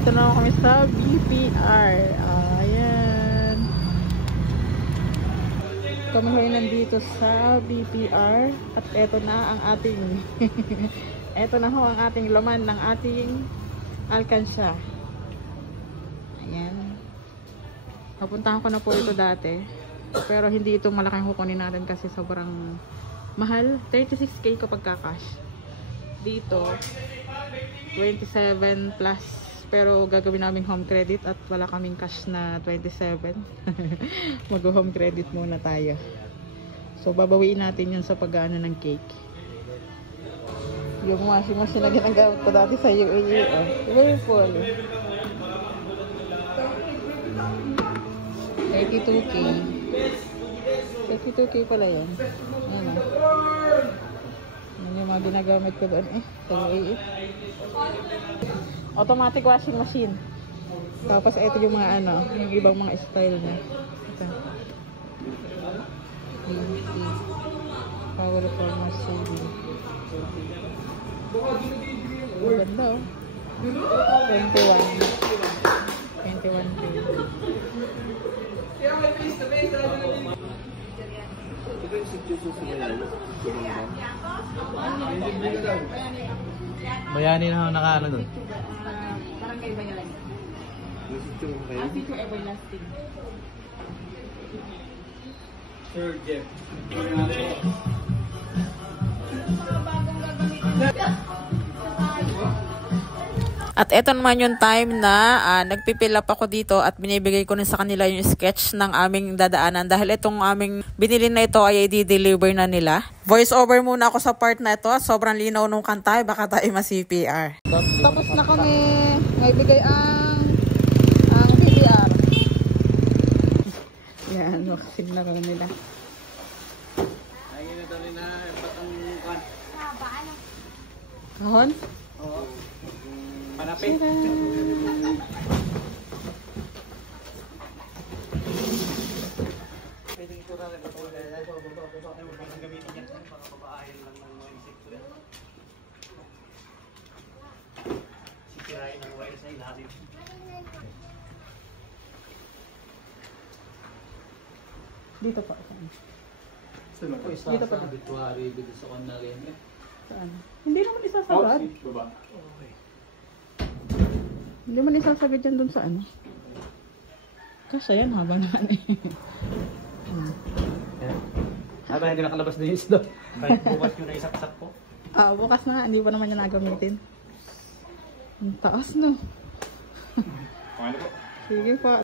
Nandito na kami sa BPR. Ayan. Kami ngayon nandito sa BPR. At eto na ang ating eto na ho ang ating laman ng ating alkansya. Ayan. Napuntahan ko na po ito dati. Pero hindi itong malaking kukunin natin kasi sobrang mahal. 36k kapag ka-cash. Dito 27 plus. Pero gagawin namin home credit at wala kaming cash na 27. Mag-home credit muna tayo. So babawiin natin yun sa pag-aano ng cake. Yung washing machine na ginagamit ko dati sa UAE. Whirlpool. 32k. 32k pala yun. Ayan o. Yan yung mga ginagamit ko doon sa UAE. Automatic washing machine. Tapos ito yung mga ano, yung ibang mga style na. Ito. Powerful machine. Maganda oh. 21k. Bayani na nakaano doon. Barangay Bayani. Future everlasting. Sir Jeff. At eto naman yung time na nagpipill up ako dito at binibigay ko na sa kanila yung sketch ng aming dadaanan dahil itong aming binili na ito ay i-deliver na nila. Voice over muna ako sa part na ito. Sobrang linaw nung kanta, baka tayo ma-CPR. Tapos na kami. May bigay ang PPR. Yan, waksin na kami nila. Ay, ginadali na patang kan. Kahon? Oo. Panapit. Pwede ito na rin patulad dahil ito ang gamitin niya para babaahin lang ng mga insekto yan. Sisirain ng wires na ilalim. Dito pa. Saan po isa Dito pa. sa obituary dito sa kanalin? Saan? Hindi naman isasagad. Okay. Hindi naman isasagad yan dun sa ano. Kasi yan, haba na eh. Habang hindi nakalabas na yung isda. Kahit bukas yun na isaksak po. Bukas na, hindi pa naman niya nagamitin. Ang taas no. Paano po? Sige pa.